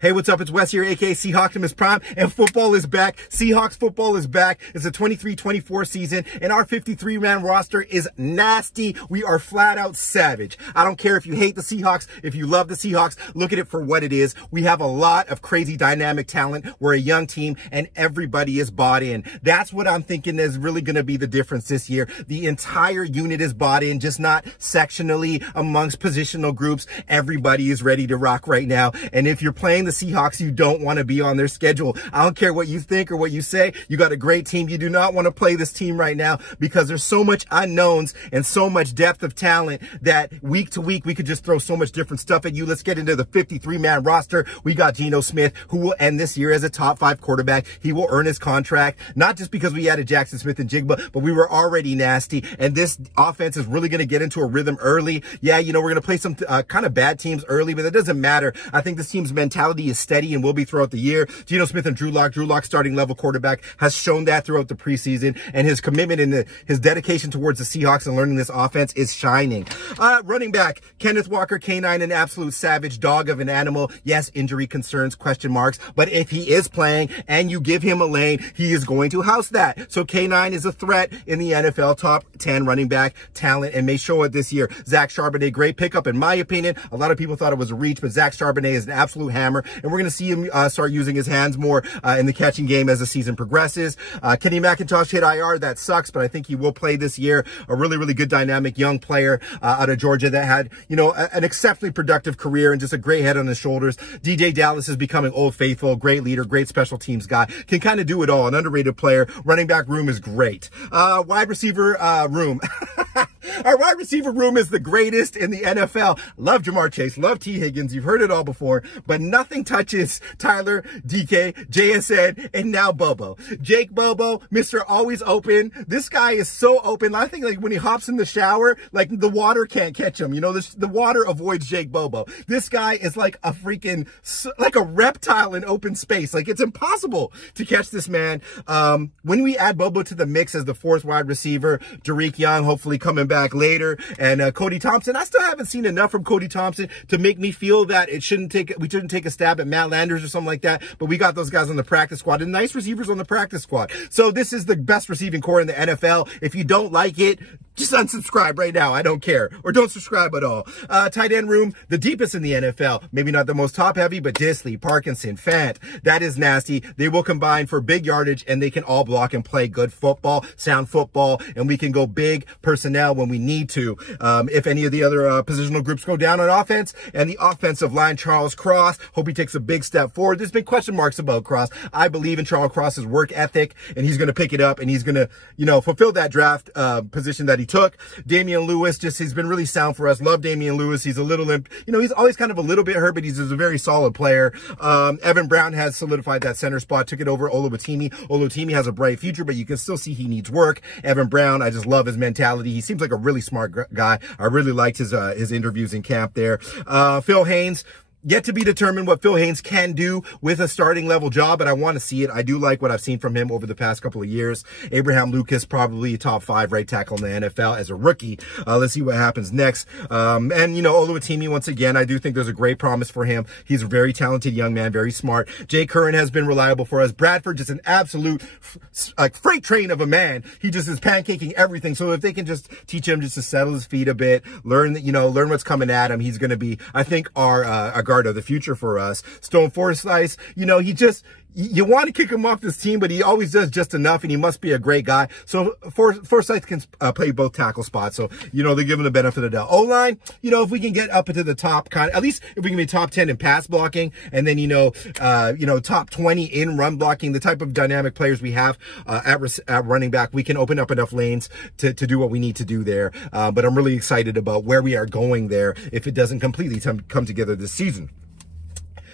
Hey, what's up? It's Wes here, aka Seahawks Prime, and football is back. Seahawks football is back. It's a 23-24 season, and our 53-man roster is nasty. We are flat out savage. I don't care if you hate the Seahawks, if you love the Seahawks, look at it for what it is. We have a lot of crazy dynamic talent. We're a young team, and everybody is bought in. That's what I'm thinking is really going to be the difference this year. The entire unit is bought in, just not sectionally amongst positional groups. Everybody is ready to rock right now, and if you're playing the Seahawks, you don't want to be on their schedule. I don't care what you think or what you say. You got a great team. You do not want to play this team right now because there's so much unknowns and so much depth of talent that week to week, we could just throw so much different stuff at you. Let's get into the 53-man roster. We got Geno Smith, who will end this year as a top 5 quarterback. He will earn his contract, not just because we added Jackson Smith and Jigba, but we were already nasty. And this offense is really going to get into a rhythm early. Yeah, you know, we're going to play some kind of bad teams early, but it doesn't matter. I think this team's mentality is steady and will be throughout the year. Geno Smith and Drew Lock starting level quarterback, has shown that throughout the preseason, and his commitment and his dedication towards the Seahawks and learning this offense is shining. Running back, Kenneth Walker, K9, an absolute savage, dog of an animal. Yes, injury concerns, question marks, but if he is playing and you give him a lane, he is going to house that. So K9 is a threat in the NFL, top 10 running back talent, and may show it this year. Zach Charbonnet, great pickup in my opinion. A lot of people thought it was a reach, but Zach Charbonnet is an absolute hammer, and we're going to see him start using his hands more in the catching game as the season progresses. Kenny McIntosh hit IR. That sucks, but I think he will play this year. A really, really good dynamic young player out of Georgia that had, you know, an exceptionally productive career and just a great head on his shoulders. DJ Dallas is becoming old faithful, great leader, great special teams guy. Can kind of do it all. An underrated player. Running back room is great. Wide receiver room. Our wide receiver room is the greatest in the NFL. Love Jamar Chase, love T. Higgins. You've heard it all before, but nothing touches Tyler, DK, JSN, and now Bobo. Jake Bobo, Mr. Always Open. This guy is so open. I think like when he hops in the shower, like the water can't catch him. You know, the water avoids Jake Bobo. This guy is like a freaking, like a reptile in open space. Like it's impossible to catch this man. When we add Bobo to the mix as the 4th wide receiver, Derek Young hopefully coming back later, and Cody Thompson. I still haven't seen enough from Cody Thompson to make me feel that we shouldn't take a stab at Matt Landers or something like that, but we got those guys on the practice squad and nice receivers on the practice squad. So this is the best receiving core in the NFL. If you don't like it, just unsubscribe right now. I don't care. Or don't subscribe at all. Tight end room, the deepest in the NFL. Maybe not the most top heavy, but Disley, Parkinson, Fant. That is nasty. They will combine for big yardage, and they can all block and play good football, sound football, and we can go big personnel when we need to. If any of the other positional groups go down on offense, and the offensive line, Charles Cross, hope he takes a big step forward. There's been question marks about Cross. I believe in Charles Cross's work ethic, and he's going to pick it up, and he's going to, you know, fulfill that draft position that he took. Damian Lewis, he's been really sound for us. Love Damian Lewis. He's a little limp. You know, he's always kind of a little bit hurt, but he's a very solid player. Evan Brown has solidified that center spot, took it over Oluwatimi. Oluwatimi has a bright future, but you can still see he needs work. Evan Brown, I just love his mentality. He seems like a really smart guy. I really liked his interviews in camp there. Phil Haynes, yet to be determined what Phil Haynes can do with a starting level job, but I want to see it. I do like what I've seen from him over the past couple of years. Abraham Lucas, probably a top 5 right tackle in the NFL as a rookie. Let's see what happens next. And, you know, Oluwatimi, once again, I do think there's a great promise for him. He's a very talented young man, very smart. Jay Curran has been reliable for us. Bradford, just an absolute freight train of a man. He just is pancaking everything. So if they can just teach him just to settle his feet a bit, learn what's coming at him, he's going to be, I think, our guard of the future for us. Stone Forsythe, you know, you want to kick him off this team, but he always does just enough, and he must be a great guy. So Forsythe can play both tackle spots. So, you know, they give him the benefit of the doubt. O-line, you know, if we can get up into the top at least if we can be top 10 in pass blocking, and then, you know, top 20 in run blocking, the type of dynamic players we have at running back, we can open up enough lanes to do what we need to do there. But I'm really excited about where we are going there if it doesn't completely come together this season.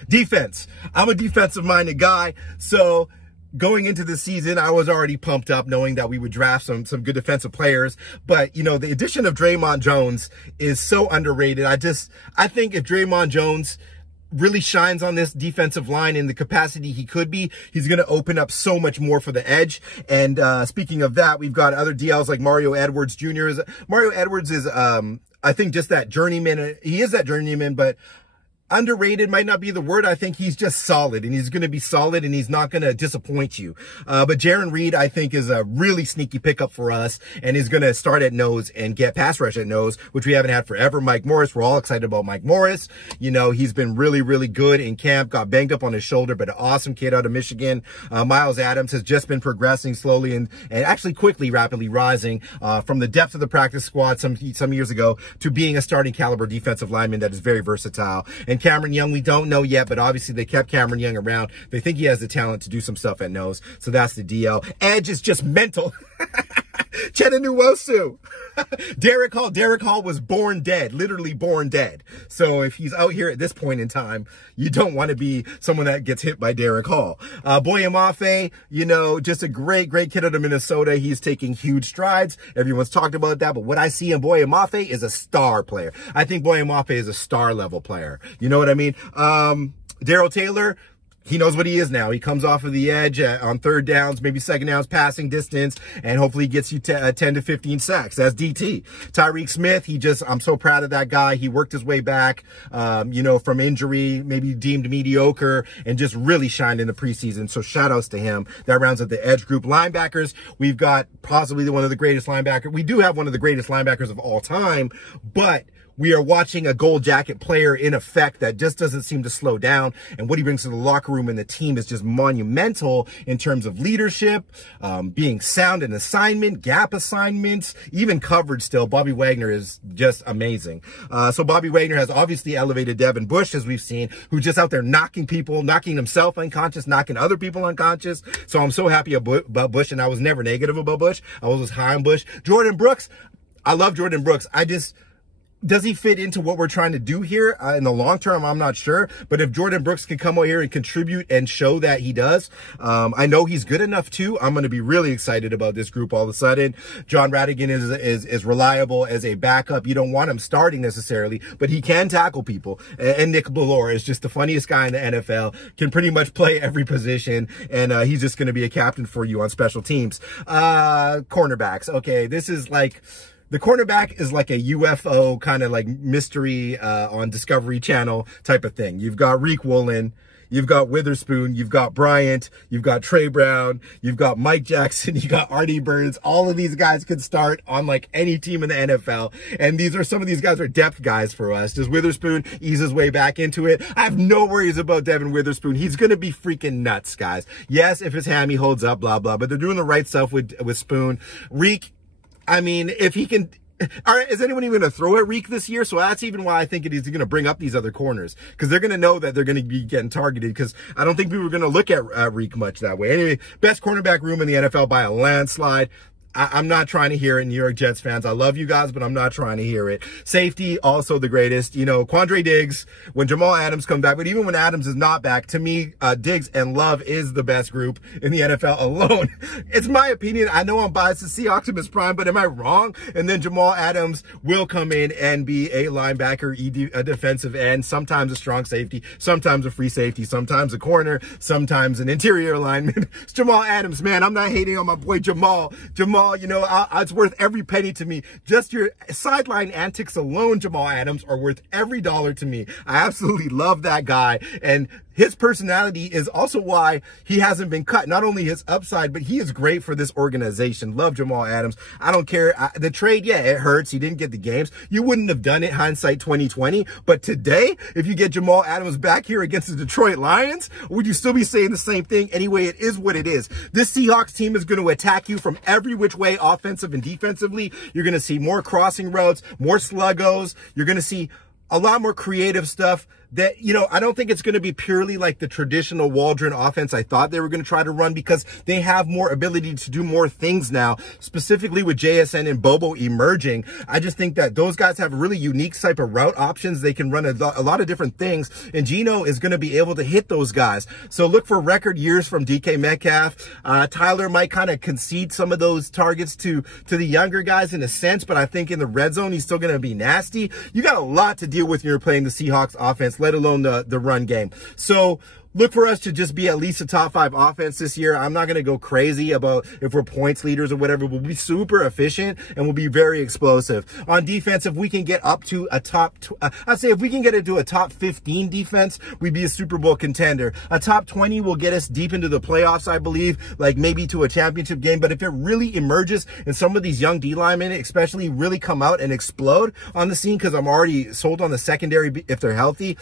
Defense. I'm a defensive-minded guy, so going into the season, I was already pumped up knowing that we would draft some good defensive players. But, you know, the addition of Draymond Jones is so underrated. I think if Draymond Jones really shines on this defensive line in the capacity he could be, he's going to open up so much more for the edge. And speaking of that, we've got other DLs like Mario Edwards Jr. Mario Edwards is, I think, just that journeyman. He is that journeyman, but underrated might not be the word. I think he's just solid, and he's going to be solid, and he's not going to disappoint you. But Jaron Reed, I think, is a really sneaky pickup for us, and is going to start at nose and get pass rush at nose, which we haven't had forever. Mike Morris, we're all excited about Mike Morris. You know, he's been really, really good in camp, got banged up on his shoulder, but an awesome kid out of Michigan. Miles Adams has just been progressing slowly and actually quickly, rapidly rising from the depth of the practice squad some years ago to being a starting caliber defensive lineman that is very versatile. And Cameron Young, we don't know yet, but obviously they kept Cameron Young around. They think he has the talent to do some stuff at nose. So that's the DL. Edge is just mental. Cheta Nwosu. Derek Hall was born dead, literally born dead. So if he's out here at this point in time, you don't want to be someone that gets hit by Derek Hall. Boye Mafe, you know, just a great kid out of Minnesota. He's taking huge strides. Everyone's talked about that, but what I see in Boye Mafe is a star player. I think Boye Mafe is a star level player. You know what I mean? Darrell Taylor, he knows what he is now. He comes off of the edge on third downs, maybe second downs, passing distance, and hopefully gets you 10 to 15 sacks. That's DT. Tyreek Smith, I'm so proud of that guy. He worked his way back, you know, from injury, maybe deemed mediocre, and just really shined in the preseason. So shout outs to him. That rounds up the edge group. Linebackers, we've got possibly one of the greatest linebackers. We do have one of the greatest linebackers of all time, but we are watching a gold jacket player in effect that just doesn't seem to slow down. And what he brings to the locker room and the team is just monumental in terms of leadership, being sound in assignment, gap assignments, even coverage still. Bobby Wagner is just amazing. So Bobby Wagner has obviously elevated Devin Bush, as we've seen, who's just out there knocking people, knocking himself unconscious, knocking other people unconscious. So I'm so happy about Bush, and I was never negative about Bush. I was high on Bush. Jordan Brooks, I love Jordan Brooks. Does he fit into what we're trying to do here in the long term? I'm not sure. But if Jordan Brooks can come out here and contribute and show that he does, I know he's good enough too. I'm going to be really excited about this group all of a sudden. John Radigan is reliable as a backup. You don't want him starting necessarily, but he can tackle people. And Nick Bellore is just the funniest guy in the NFL, can pretty much play every position, and he's just going to be a captain for you on special teams. Cornerbacks. Okay, this is like... The cornerback is like a UFO kind of like mystery on Discovery Channel type of thing. You've got Reek Woolen, you've got Witherspoon, you've got Bryant, you've got Trey Brown, you've got Mike Jackson, you got Artie Burns. All of these guys could start on like any team in the NFL. And some of these guys are depth guys for us. Does Witherspoon ease his way back into it? I have no worries about Devin Witherspoon. He's going to be freaking nuts, guys. Yes, if his hammy holds up, blah, blah, but they're doing the right stuff with Spoon. Reek, I mean, if he can... All right, is anyone even going to throw at Reek this year? So that's even why I think he's going to bring up these other corners, because they're going to know that they're going to be getting targeted, because I don't think people are going to look at Reek much that way. Anyway, best cornerback room in the NFL by a landslide. I'm not trying to hear it, New York Jets fans. I love you guys, but I'm not trying to hear it. Safety, also the greatest. You know, Quandre Diggs, when Jamal Adams comes back, but even when Adams is not back, to me, Diggs and Love is the best group in the NFL alone. It's my opinion. I know I'm biased to Seahawks in his prime, but am I wrong? And then Jamal Adams will come in and be a linebacker, a defensive end, sometimes a strong safety, sometimes a free safety, sometimes a corner, sometimes an interior lineman. It's Jamal Adams, man. I'm not hating on my boy Jamal. You know, it's worth every penny to me. Just your sideline antics alone, Jamal Adams, are worth every dollar to me. I absolutely love that guy. And his personality is also why he hasn't been cut. Not only his upside, but he is great for this organization. Love Jamal Adams. I don't care. The trade, yeah, it hurts. He didn't get the games. You wouldn't have done it, hindsight 2020. But today, if you get Jamal Adams back here against the Detroit Lions, would you still be saying the same thing? Anyway, it is what it is. This Seahawks team is going to attack you from every which way, offensive and defensively. You're going to see more crossing routes, more sluggos. You're going to see a lot more creative stuff that, you know, I don't think it's going to be purely like the traditional Waldron offense I thought they were going to try to run, because they have more ability to do more things now, specifically with JSN and Bobo emerging. I just think that those guys have really unique type of route options. They can run a lot of different things, and Geno is going to be able to hit those guys. So look for record years from DK Metcalf. Tyler might kind of concede some of those targets to the younger guys in a sense, but I think in the red zone, he's still going to be nasty. You got a lot to deal with when you're playing the Seahawks offense, let alone the run game. So look for us to just be at least a top 5 offense this year. I'm not going to go crazy about if we're points leaders or whatever. We'll be super efficient and we'll be very explosive. On defense, if we can get up to a I'd say if we can get into a top 15 defense, we'd be a Super Bowl contender. A top 20 will get us deep into the playoffs, I believe, like maybe to a championship game. But if it really emerges and some of these young D linemen especially really come out and explode on the scene, because I'm already sold on the secondary if they're healthy,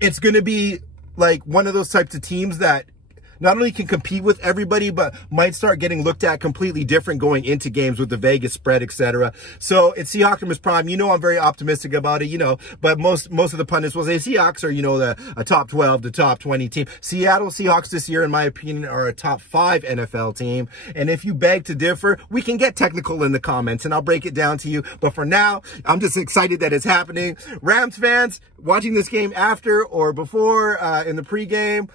it's going to be like one of those types of teams that not only can compete with everybody, but might start getting looked at completely different going into games with the Vegas spread, etc. So it's Seahawks Prime. You know, I'm very optimistic about it, you know, but most of the pundits will say Seahawks are, you know, a top 12 to top 20 team. Seattle Seahawks this year, in my opinion, are a top 5 NFL team. And if you beg to differ, we can get technical in the comments and I'll break it down to you. But for now, I'm just excited that it's happening. Rams fans watching this game after or before, in the pregame,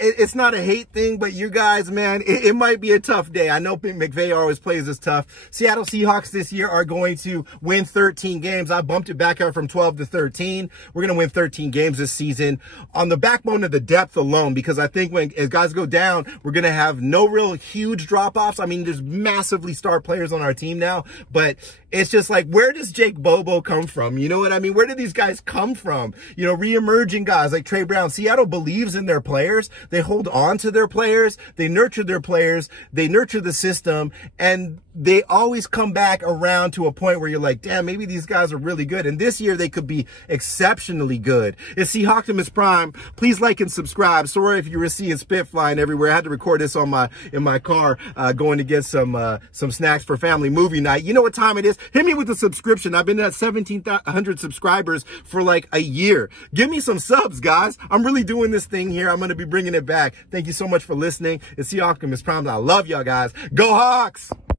it's not a hate thing, but you guys, man, it might be a tough day. I know McVay always plays this tough. Seattle Seahawks this year are going to win 13 games. I bumped it back up from 12 to 13. We're going to win 13 games this season on the backbone of the depth alone, because I think as guys go down, we're going to have no real huge drop-offs. I mean, there's massively star players on our team now, but it's just like, where does Jake Bobo come from? You know what I mean? Where do these guys come from? You know, re-emerging guys like Trey Brown. Seattle believes in their players. They hold on to their players. They nurture their players. They nurture the system. And they always come back around to a point where you're like, damn, maybe these guys are really good. And this year they could be exceptionally good. It's Seahawks Prime. Please like and subscribe. Sorry if you were seeing spit flying everywhere. I had to record this on in my car, going to get some snacks for family movie night. You know what time it is? Hit me with a subscription. I've been at 1,700 subscribers for like a year. Give me some subs, guys. I'm really doing this thing here. I'm going to be bringing it back. Thank you so much for listening. It's Seahawks Prime. I love y'all guys. Go Hawks!